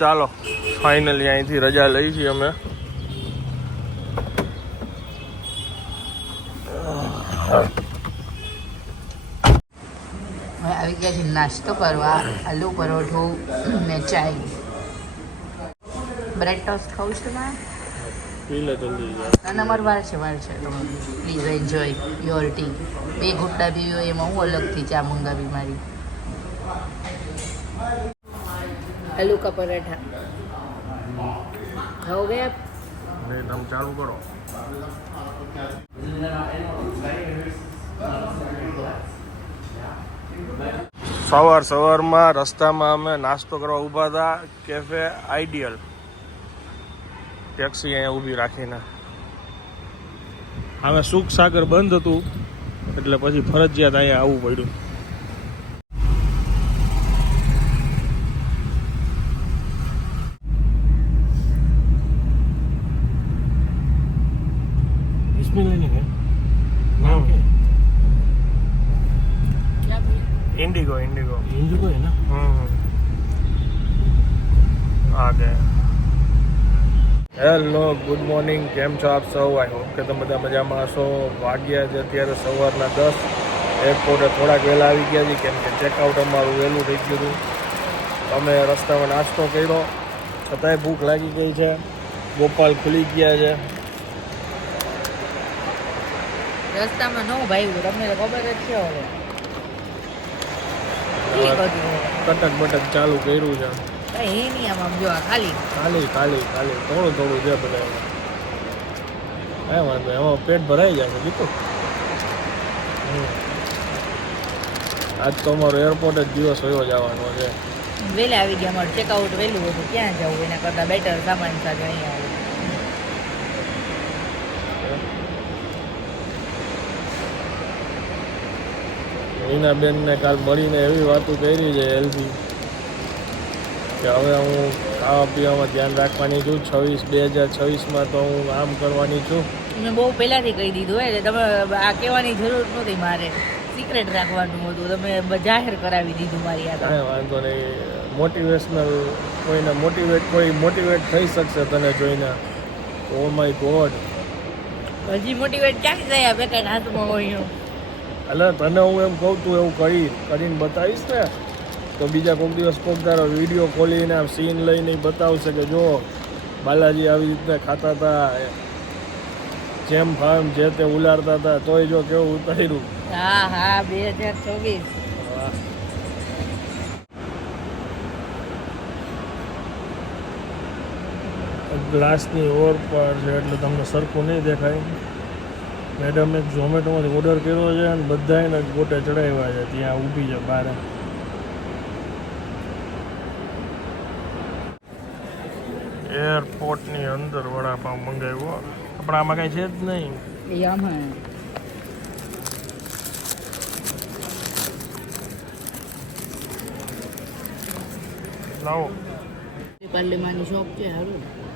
ચાલો ફાઇનલી અહીંથી રજા લઈ છીએ અમે. આવી ગયા છે નાસ્તો કરવા આલુ પરોઠો ને ચાય. બ્રેડ ટોસ્ટ ખાવું છે ને જલ્દી. અને અમારે વાર છે વાર છે. પ્લીઝ એન્જોય યોર ટી બે ઘૂંટા હોય એમાં હું અલગથી ચા મંગાવી મારી. આલુ કા પરાઠા. ખાઓ ગયા? નહીં, તમે ચાલુ કરો. સવાર સવારમાં રસ્તામાં અમે નાસ્તો કરવા ઊભા હતા, કેફે આઈડિયલ. ટેક્સી અહીંયા ઊભી રાખીને. હવે સુખ સાગર બંધ હતું, એટલે પછી ફરજિયાત અહીંયા આવવું પડ્યું. Hello good morning. કેમ છો આપ સૌ? આઈ હોપ કે તમે બધા મજામાં હશો. વાગ્યા છે અત્યારે સવારના દસ. એરપોર્ટે થોડાક વહેલા આવી ગયા છે કેમ કે ચેકઆઉટ અમારું વહેલું થઈ ગયું હતું. અમે રસ્તામાં નાસ્તો કર્યો. છતાંય ભૂખ લાગી ગઈ છે. ગોપાલ ખુલી ગયા છે. રસ્તામાં ન ભાઈ તમને ખબર જ છે હવે. કટક બટક ચાલુ કર્યું છે. કઈ નહીં આમ આમ જો ખાલી. ખાલી ખાલી ખાલી. થોડું થોડું છે બધા હે વાંધો. એમાં પેટ ભરાઈ જાય છે આજ તો અમારો એરપોર્ટ જ દિવસ વયો જવાનો છે. વહેલા આવી ગયા અમારું ચેકઆઉટ વહેલું હતું. ક્યાં જવું? એના કરતાં બેટર સામાન સાથે અહીંયા બેન ને કાલ મળીને એવી વાતો કરી છે હેલ્ધી કે હવે હું ખાવા પીવામાં ધ્યાન રાખવાની છું. છવ્વીસ બે હજાર છવ્વીસમાં તો હું આમ કરવાની છું. મેં બહુ પહેલાંથી કહી દીધું હોય એટલે તમે આ કહેવાની જરૂર નહોતી મારે. સિક્રેટ રાખવાનું હતું. તમે જાહેર કરાવી દીધું મારી આ કાંઈ વાંધો નહીં. મોટિવેશનલ કોઈને મોટિવેટ કોઈ મોટિવેટ થઈ શકશે તને જોઈને? ઓ માય ગોડ હજી મોટિવેટ ક્યાંક થયા? પેકેટ હાથમાં હોય એટલે તને હું એમ કહું તું એવું કરી કરીને બતાવીશ ને? તો બીજા કોઈક દિવસ કોઈક તારો વીડિયો ખોલીને સીન લઈને બતાવશે કે જો બાલાજી આવી રીતે ખાતા હતા જેમ ફામ જે તે ઉલાડતા હતા તોય જો કેવું ઉતાર્યું. હા હા બે હજાર ચોવીસ. ગ્લાસની ઓર પર છે એટલે તમને સરખું નહીં દેખાય. મેડમે ઝોમેટોમાંથી ઓર્ડર કર્યો છે અને બધાને ગોટે ચડાવ્યા છે. ત્યાં ઊભી છે બહાર એરપોર્ટની અંદર વડાપાવ મંગાવ્યો. આપણે આમાં કાંઈ છે જ નહીં. લાવો. પાર્લેમાની શોપ છે સારું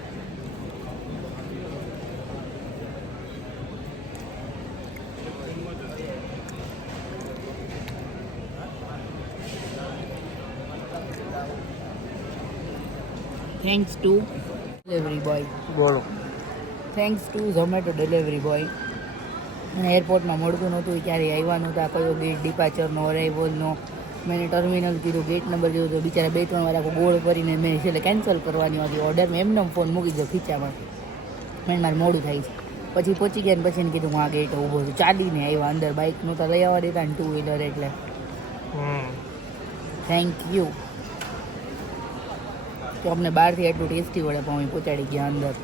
થેન્ક્સ ટુ ડિલિવરી બોય બોલો. Thanks to Zomato delivery boy મને એરપોર્ટમાં મળતું નહોતું ક્યારે આવ્યા નહોતા. કયો ગેટ ડિપાચરનો અરાઇવલનો મેં ટર્મિનલ કીધું ગેટ નંબર કીધું તો બિચારા બે ત્રણ વાર આખો ગોળ કરીને મેં છેલ્લે કેન્સલ કરવાની હતી ઓર્ડર મેં એમને ફોન મૂકી દીધો ખીચામાં. મેં મારે મોડું થાય છે. પછી પહોંચી ગયા ને પછી એને કીધું હું આ ગેટ ઊભો છું. ચાલીને આવ્યા અંદર. બાઇક નહોતા લઈ આવવા દેતા ને ટુ વ્હીલર એટલે. થેન્ક યુ તો અમને બહારથી એટલું ટેસ્ટી વડાપાઉં અહીં પહોંચાડી ગયા અંદર.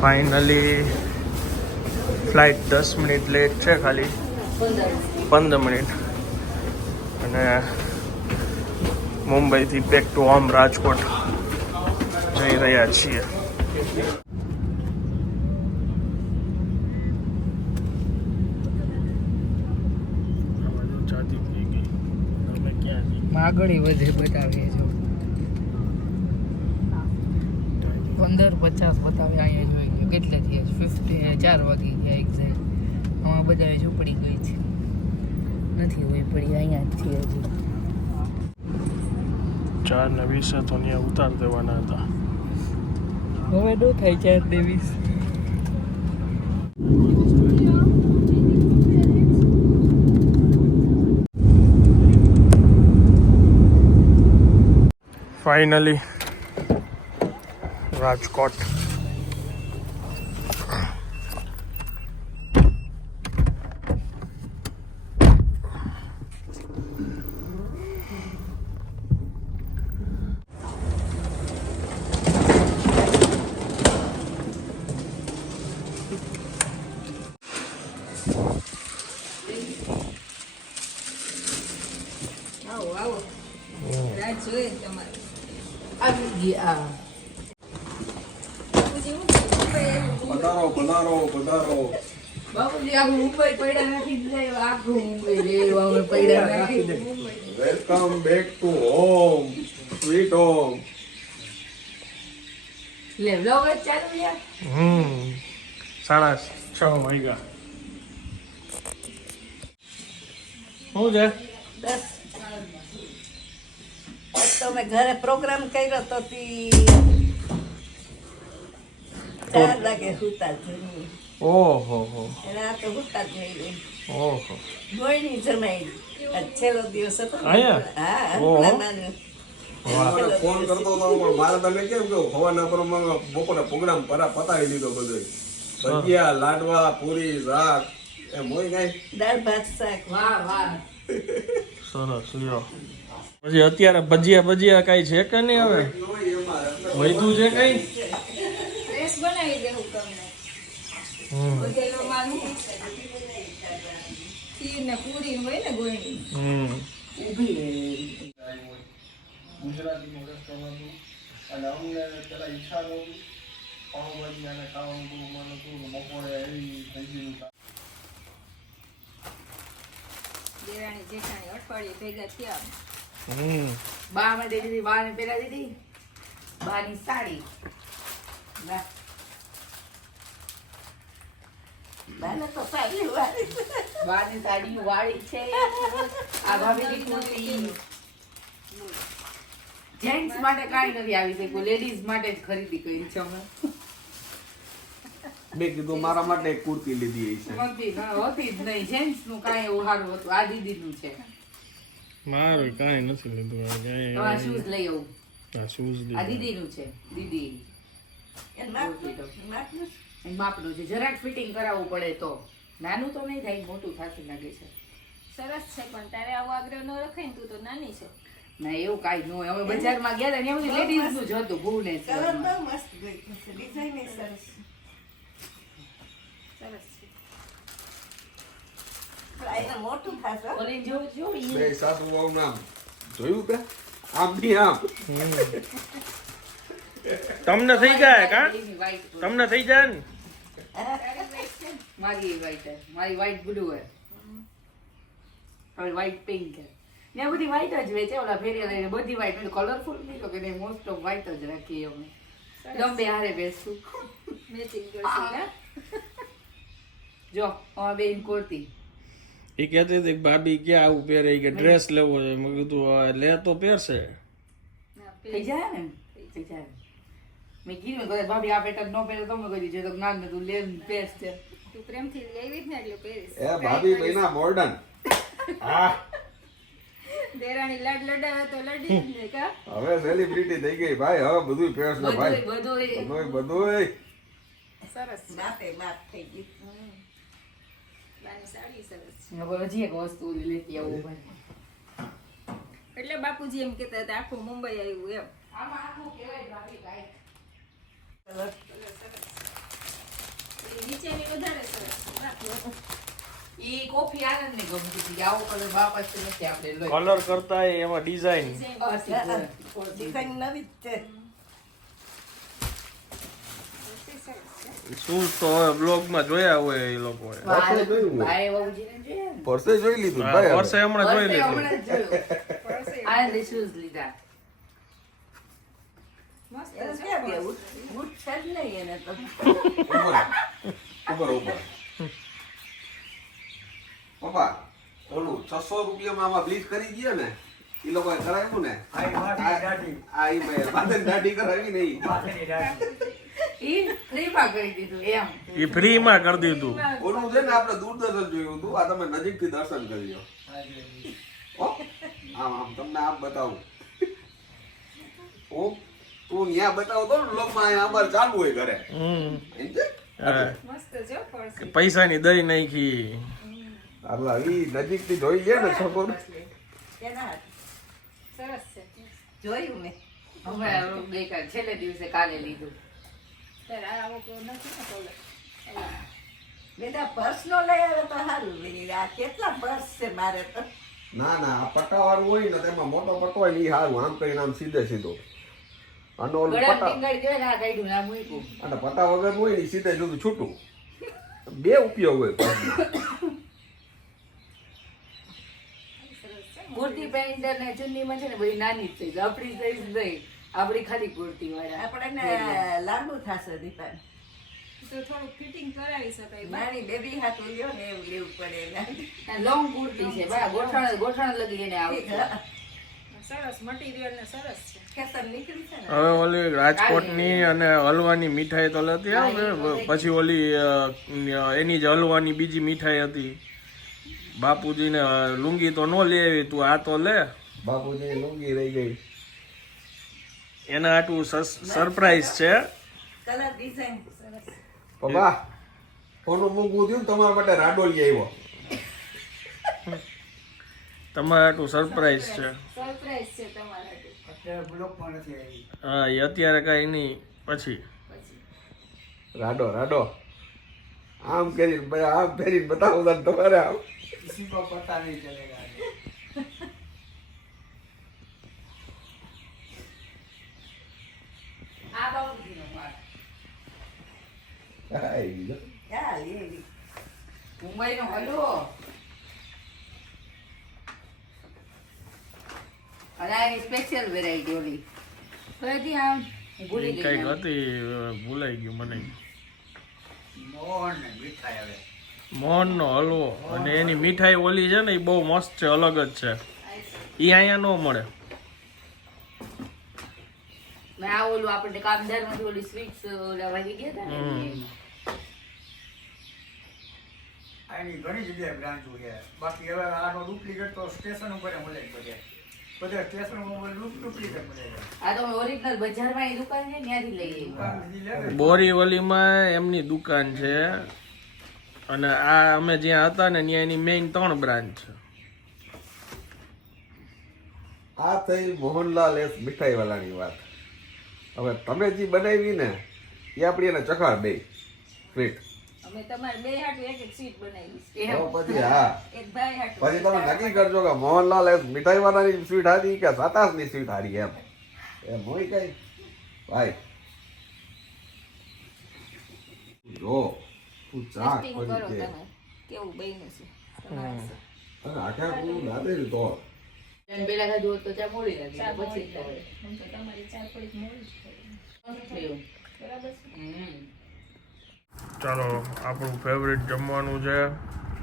ફાઇનલી ફ્લાઇટ દસ મિનિટ લેટ છે ખાલી. પંદર મિનિટ. અને મુંબઈથી બેક ટુ હોમ રાજકોટ જઈ રહ્યા છીએ. આગળ વધે બતાવીએ છો પંદર પચાસ બતાવે અહીંયા જોઈ ગયો કેટલા થયા છે? ફિફ્ટી ચાર વાગી ગયા એક્ઝેક્ટ આમાં બધા ઝૂંપડી ગઈ છે. નથી હોય પડી અહીંયા જ છે હજી. ચાર ને વીસે તો ત્યાં ઉતાર દેવાના હતા. હવે નો થાય ચાર દેવીસ ફાઇનલી રાજકોટ આવો આવો રાત જોઈએ ને તમારે આવી ગયા બાપુજી હું કહ્યું? મુંબઈ આવ્યું. પધારો પધારો પધારો. બાપુજી આ મુંબઈ પડ્યા નથી આખું મુંબઈ રેલવા અમે પડ્યા નથી. Welcome back to home sweet home લે વ્લોગ ચાલુ યાર હમ સાડા છ વાગ્યા. શું છે? બસ. આજ તો મેં ઘરે પ્રોગ્રામ કર્યો તો તી ઓહો હો. ઓહો. છેલ્લો દિવસ હતો ફોન કરતો હતો પણ મારે તમે કેમ કહો? હવાના પ્રમાણમાં બપોરે પ્રોગ્રામ પરા પતાવી લીધો બધો ભજીયા લાડવા પૂરી શાક એમ હોય કઈ? દાળ ભાત શાક. વાહ વાહ. સરસ લ્યો. પછી અત્યારે ભજીયા ભજીયા કઈ છે કે નહીં હવે? વૈધું છે કઈ ફ્રેશ બનાવી દેવું તમને હમ બધેલો માલ ખીર ને પૂરી હોય ને ગોળની હમ ઊભી રહે ગુજરાતીનું રેસ્ટોરન્ટ હતું અને અમને પેલા ઈચ્છા નહોતી પાઉંભાજી અને ખાવાનું બહુ મન તો બપોરે એવી જેઠાણી અઠવાડિયે ભેગા થયા બા ની. દઈ દીધી બા ને પહેરા દીધી બાની સાડી ના બાને તો સારી વાળી બાની સાડી વાળી છે આ ભાભીની કુર્તી જેન્ટ્સ માટે કાંઈ નથી આવી શક્યું લેડીઝ માટે જ ખરીદી કરી છે અમે મેં કીધું મારા માટે એક કુર્તી લીધી છે ન હોતી જ નહીં જેન્ટ્સનું કાંઈ એવું સારું હતું આ દીદી નું છે. મારું કાંઈ નથી લીધું આ કાંઈ શૂઝ લઈ આવું. આ શૂઝ આ દીદી દીદીનું છે દીદી. એ માપનું માપનું એનું માપનું છે. જરાક ફિટિંગ કરાવવું પડે તો. નાનું તો નહીં થાય મોટું થશે લાગે છે. સરસ છે પણ તારે આવો આગ્રહ ન રખાય ને તું તો નાની છે. ના એવું કાંઈ ન હોય. અમે બજારમાં ગયા હતા ને બધું લેડીઝનું જ હતું કલર બહુ મસ્ત ગઈ છે ડિઝાઇન એ સરસ સરસ છે. મોટું થશે હો. ઓલી જો જો બે સાસુ બહુ નામ. જોયું આમ બી આમ. તમને થઈ જાય કા? તમને થઈ જાય ને? મારી વાઈટ હે. મારી white બ્લુ હે. હવે વાઈટ પિંક હે. ને બધી વાઈટ જ વેચે ઓલા ફેરિયા લઈને બધી વાઈટ એટલે કલરફુલ નહીં તો કે નહીં મોસ્ટ ઓફ વાઈટ જ રાખીએ અમે. ગમે હારે બેસું. મેચિંગ કરશું ને જો અમારા બેન કુર્તી. એ કહેતી હતી ભાભી ક્યાં આવું પહેરે? કે ડ્રેસ લેવો છે. મેં કીધું લે તો પહેરશે. થઈ જાય ને? થઈ જાય. મેં કીધું કે ભાભી આ પેટર્ન નો પહેરે તો મેં કહી દીધું તો ના ને તું લે પહેર છે. તું પ્રેમથી લેવી જ ને એટલે પહેરીશ. એ ભાભી ભાઈના મોર્ડન. હા. દેરાણી લડ લડાવે તો લડી જ ને કા? હવે સેલિબ્રિટી થઈ ગઈ ભાઈ હવે બધું પહેરશે ભાઈ. બધું બધું બધું બધું સરસ માથે માપ થઈ ગયું. બાની સાડી સરસ હવે હજી એક વસ્તુ લેતી આવું ભાઈ. એટલે બાપુજી એમ કેતા હતા આખું મુંબઈ આવ્યું એમ. આમાં આખું કહેવાય ભાભી કાંઈ. કલર બાપા છે નથી આપણે લોહી. કલર કરતા એમાં ડિઝાઇન અસી ડિઝાઇન નવી જ છે. શૂઝ તો બ્લોગમાં જોયા હોય એ. પરસે જોઈ લીધું ભાઈ. હમણાં જોઈ લીધું. મસ્ત પપ્પા ઓલું છસો રૂપિયામાં આમાં બ્લીચ કરી દઈએ ને એ લોકોએ કરાવ્યું ને આ ઈ મેં દાઢી કરાવી ને ઈ. ઈ ફ્રીમાં કરી દીધું એમ. એ દીધું. ઓલું છે ને આપણે દૂરદર્શન જોયું હતું આ તમે નજીકથી દર્શન કરી? આમ આમ તમને આમ બતાવું. ઓમ તું ત્યાં બતાવો તો ને લોકમાં અહીંયા અમારે ચાલુ હોય ઘરે. હમ. ની મસ્ત જો પડશે પૈસાની દઈ નાખી. અલા ઈ નજીકથી જોઈ લે ને છોકરો. સરસ છે. જોયું મેં. હવે ગઈકાલ છેલ્લે દિવસે કાલે લીધું. બેટા પર્સ નો લઈ આવે તો સારું આ કેટલા પર્સ છે મારે તો? ના ના આ પટ્ટાવાળું હોય ને તેમાં મોટો પટ્ટો હોય ને એ સારું આમ કરીને આમ સીધે સીધો. અને ઓલું મૂક્યું અને પટ્ટા વગર હોય ને સીધે સીધું છૂટું. બે ઉપયોગ હોય કુર્તી પેન્ટ ને ચુન્નીમાં છે ને બધી નાની જ થઈ આપણી સાઈઝ નહીં. આપણી ખાલી કુર્તી વાળા. આપણને લાંબુ થશે દીપાને. તો થોડું ફિટિંગ કરાવી શકાય. મારી બેબી હાથ લ્યો ને એવું લેવું પડે લોંગ કુર્તી છે. બા ગોઠણ ગોઠણ લગી એને હા. સરસ મટીરિયલ ને સરસ છે. ખેતર નીકળી છે ને? હવે ઓલી રાજકોટની અને હલવાની મીઠાઈ તો લેતી આવ પછી ઓલી એની જ હલવાની બીજી મીઠાઈ હતી. બાપુજીને લુંગી તો ન લે તું આ તો લે. બાપુજી લુંગી રહી ગઈ. એના આટલું સરપ્રાઈઝ છે. કલર ડિઝાઇન પપ્પા ફોનું મૂકવું થયું તમારા માટે રાડોલી આવ્યો. તમારે આટલું સરપ્રાઈઝ છે. સરપ્રાઈઝ છે તમારા હા એ અત્યારે કાંઈ નહીં પછી. રાડો રાડો. આમ કરીને પછી આમ ફેરીને બતાવો તાર તમારે આમ. આ બાપુજીનો માળ. હા, એ જો. હા લેવી મુંબઈનો હલવો અને આ એની સ્પેશિયલ વેરાયટી ઓલી. કઈ હતી આમ ભૂલી ગઈ કંઈક હતી ભૂલાઈ ગયું મને. મોહનનો હલવો. અને એની મીઠાઈ ઓલી છે ને એ બહુ મસ્ત છે અલગ જ છે. એ અહીંયા ન મળે. મેં આ ઓલું આપણે કામદારમાંથી ઓલી સ્વીટ્સ ઓલા વાગી ગયા હતા ને એની. આની ઘણી જગ્યાએ બ્રાન્ચો છે. બાકી હવે આનો ડુપ્લિકેટ તો સ્ટેશન ઉપર મળે જ બધે. બધા સ્ટેશન ઉપર ડુપ્લિકેટ મળે આ તો ઓરિજિનલ બજારમાં એ દુકાન છે ત્યાંથી લઈ આવી દુકાન બીજી લે ને. બોરીવલીમાં એમની દુકાન છે. અને આ અમે જ્યાં હતા ને ત્યાં એની મેઇન ત્રણ બ્રાન્ચ છે. આ થઈ મોહનલાલ એસ મીઠાઈ વાળાની વાત. હવે તમે જે બનાવી ને એ આપણી એને ચખાડ દઈ સ્વીટ તમારે બે હાટું એક એક સીટ બનાવી તો પછી હા. એક ભાઈ હાટું. પછી તમે નક્કી કરજો કે મોહનલાલ એ મીઠાઈ વાળાની સ્વીટ હારી કે સાતાસની સ્વીટ હારી એમ. એમ હોય કઈ? ભાઈ. જો તું ચા કરો તમે. કેવું બન્યું છે? આખા પૂરું લાદે ને તો. પેલા ખાધું તો ચા મોડી લાગી. પછી તમારી ચા થોડીક મોડી. બરાબર હમ. ચાલો આપણું ફેવરિટ જમવાનું છે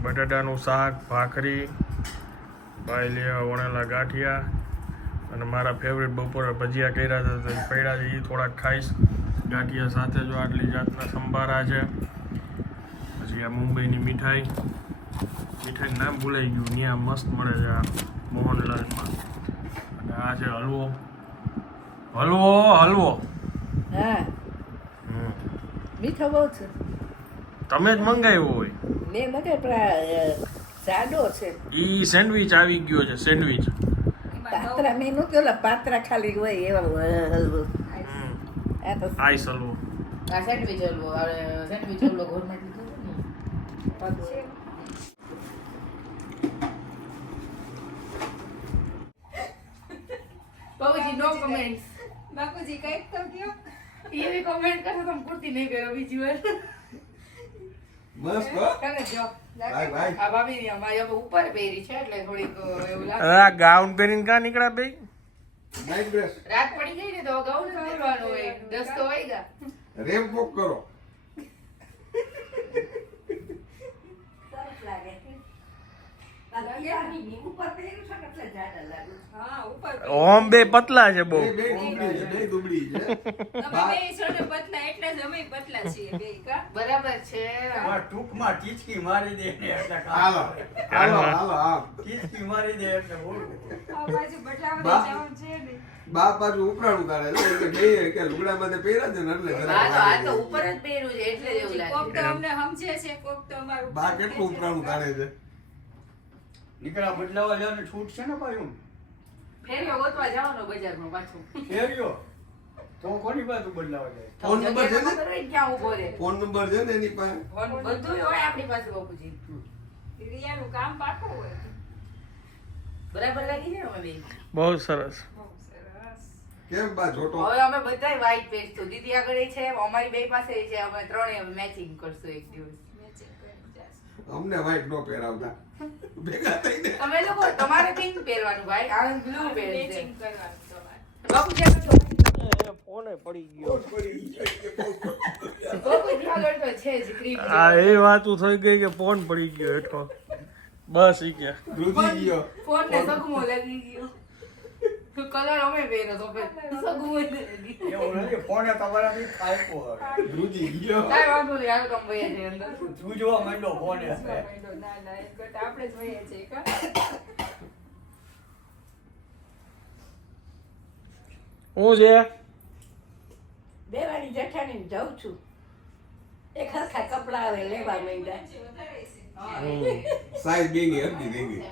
બટાટાનું શાક ભાખરી ભાઈ લેવા વણેલા ગાંઠિયા અને મારા ફેવરિટ બપોરે ભજીયા કર્યા હતા તો પડ્યા છે એ થોડાક ખાઈશ. ગાંઠિયા સાથે જો આટલી જાતના સંભારા છે. પછી આ મુંબઈની મીઠાઈ. મીઠાઈ નામ ભૂલાઈ ગયું ત્યાં મસ્ત મળે છે આ મોહનલાલમાં. અને આ છે હલવો. હલવો હલવો. હા. મીઠો બહુ છે. તમે જ મંગાવ્યો હોય. મેં મગે પણ જાડો છે. ઈ સેન્ડવિચ આવી ગયો છે સેન્ડવિચ. પાત્રા મેં નહોતી ઓલા પાત્રા ખાલી હોય એવા હલવો આઈસ હલવો. આ સેન્ડવિચ હલવો સેન્ડવિચ હલવો ઘરમાં લીધો હતો બાબુજી નો કમેન્ટ્સ બાપુજી કંઈક તો કયો. એવી કમેન્ટ કરશો તો પૂરતી નહીં કરો બીજી વાર. મસ્ત હો. કરે જો ભાઈ ભાઈ. આ ભાભી અમારી હવે ઉપર પહેરી છે એટલે થોડીક એવું લાગે. આ ગાઉન પહેરીને ક્યાં નીકળ્યા ભાઈ? રાત પડી ગઈ ને તો ગાઉન પહેરવાનું હોય. દસ તો વાગ્યા રેમ વોક કરો સરસ લાગે અત્યારની બી ઉપર પહેર્યું છે ને એટલે જાડા લાગુ છું. હા ઉપર ઓમ બે પતલા છે બહુ. બે બે દુબળી છે બે દુબળી છે. તમે બે પતલા એટલે જ અમે પતલા છીએ બે કા? બરાબર છે. આમાં ટૂંકમાં ટીચકી મારી દે ને એટલે હાલો હાલો હાલો આમ ટીચકી મારી દે એટલે આ બાજુ. છે ને. ઉપરાણું કાઢે છે એટલે બે કે લુગડામાં તે પહેર્યા છે ને એટલે આ તો આ તો ઉપર જ પહેર્યું છે એટલે જ એવું કોક તો અમને સમજે છે કોક તો અમારું બા કેટલું ઉપરાણું કાઢે છે? નીકળા બદલાવા જવાની છૂટ છે ને પાછું. ફેરિયો ગોતવા જવાનો બજારમાં પાછું. ફેરિયો તો કોની બાજુ બદલાવા જાય? ફોન નંબર છે ને? ક્યાં ઊભો રહે? ફોન નંબર છે ને એની પાસે? ફોન બધું હોય આપણી પાસે બાપુજી. રિયાનું કામ પાકું હોય. બરાબર લાગી છે અમે બહુ સરસ. બહુ સરસ. કેમ બા જોટો? હવે અમે બધાય white તો દીદી આગળ છે અમારી બે પાસે છે અમે ત્રણેય મેચિંગ કરશું એક દિવસ. મેચિંગ અમને વ્હાઈટ નો પહેરાવતા ભેગા થઈને. તમે લોકો તમારે પિંક પહેરવાનું ભાઈ? આ બ્લુ પહેરજે. તો ફોને પડી ગયો. આ એ વાતું થઈ ગઈ કે ફોન પડી ગયો હેઠો. બસ ઈ કે. ફોન ને સગમો લાગી ગયો. કલર અમે પહેર્યો તો ગયો. એવું નથી ફોને તમારાથી ખાયકો હવે ધ્રુજી ગયો કાંઈ વાંધો નહીં હાલો તમે વયા જઈએ અંદર જૂજવા માંડો ફોને ના ના એ કરતા આપણે જ હોઈએ છીએ કા હું છે દેવાની જેઠાણી જાઉં છું એક હરખા કપડા આવે લેવા માંડ્યા સાઈઝ બેગી હતી ભેગી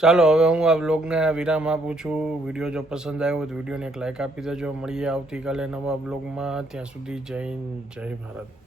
ચાલો, હવે હું આ બ્લોગને વિરામ આપું છું. વીડિયો જો પસંદ આવ્યો તો વિડીયોને એક લાઇક આપી દેજો. મળીએ આવતીકાલે નવા બ્લોગમાં ત્યાં સુધી જય હિન્દ, જય ભારત.